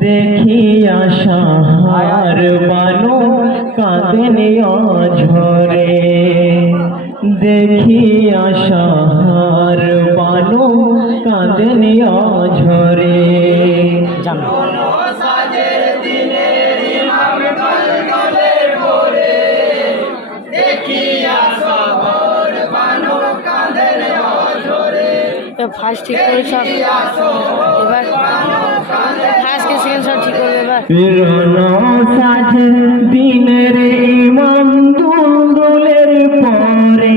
দেখিয়া সাহার বানো কাঁদেন ঝরে দেখিয়া সাহার বানো কাঁদেন ঝরে ফার্স্ট ঠিক করে সব এবার ফার্স্ট সেকেন্ড সব ঠিক করবে এবার দিনের দুলের পরে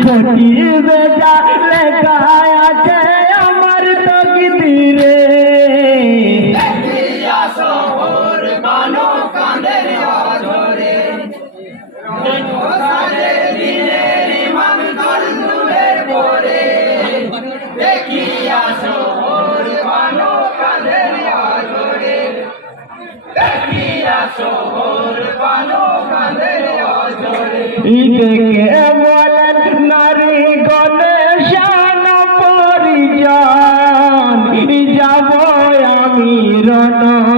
ক্ষতি বেজা লেখা আছে আমার তকদিরে। ইদেকে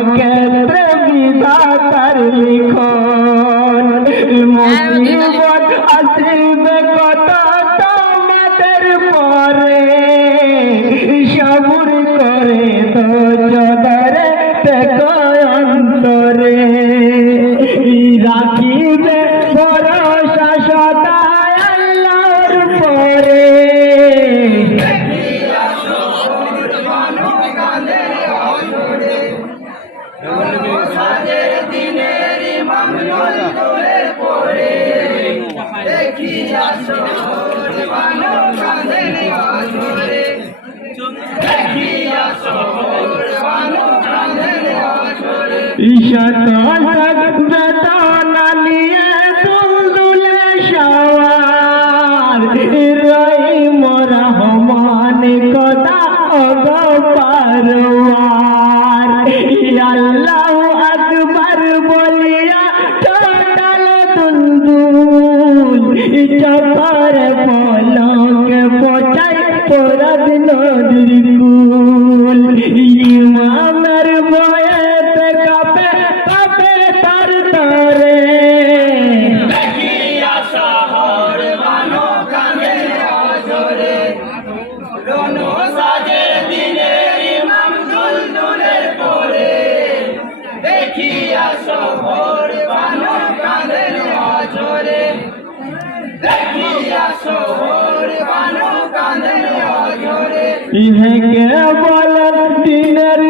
রণক্ষেত্রে বিধাতার লিখন। মুসিবত শত ইহেকে বলেন দিনের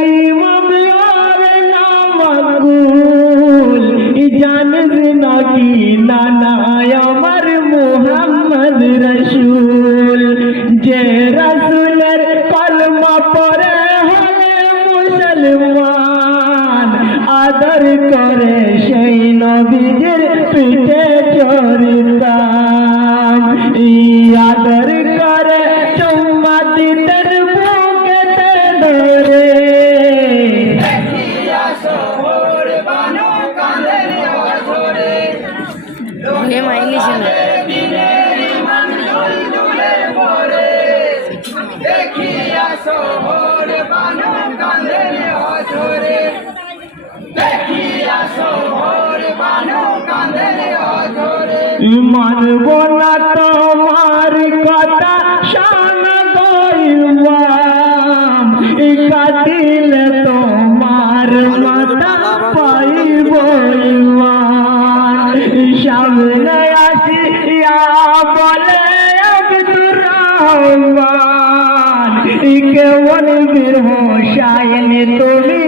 মানব না তোমার কথা শান গইলাম। কাটিল তোমার মাতা পাইব সামনে আসি বলে আব্দুর রহমান কেমন বিরহ সায়নে তুমি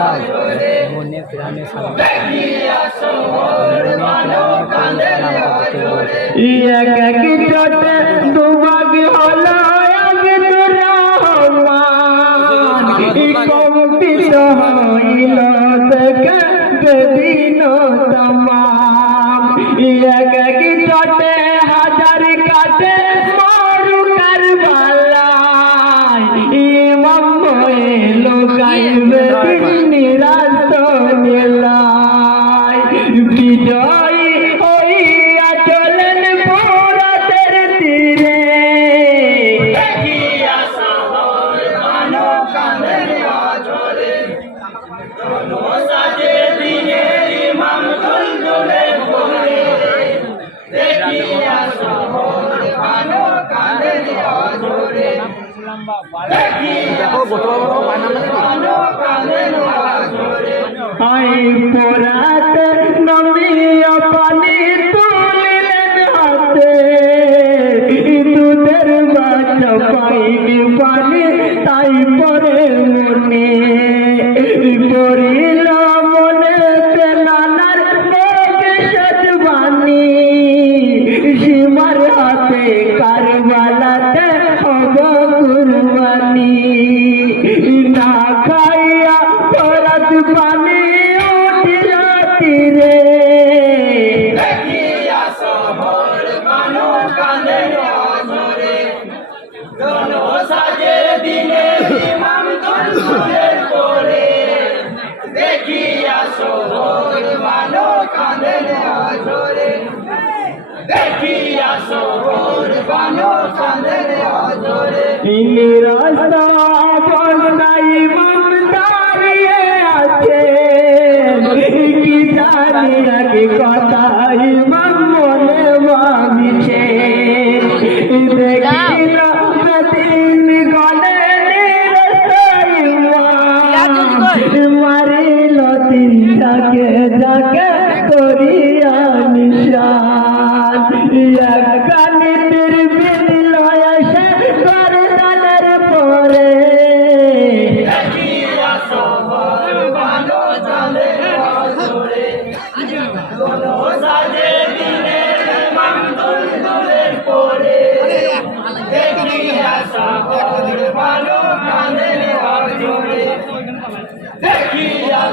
রাজ মনে প্রাণে এক এক দেখো গোত্র পানি তিনি রাস্তা বন্দাই মন দাঁড়িয়ে আছে কি জানি নাকি কথাই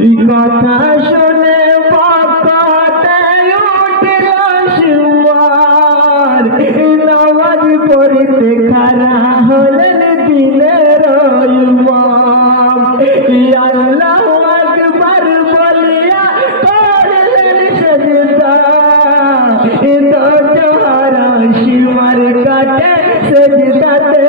কথা শুনে পাতাতে উঠল শিমার নামাজ পড়িতে খারা হলেন দিনের ইমাম। আল্লাহ বলিয়া করলেন সেজদা। দশ কাটে সেজদাতে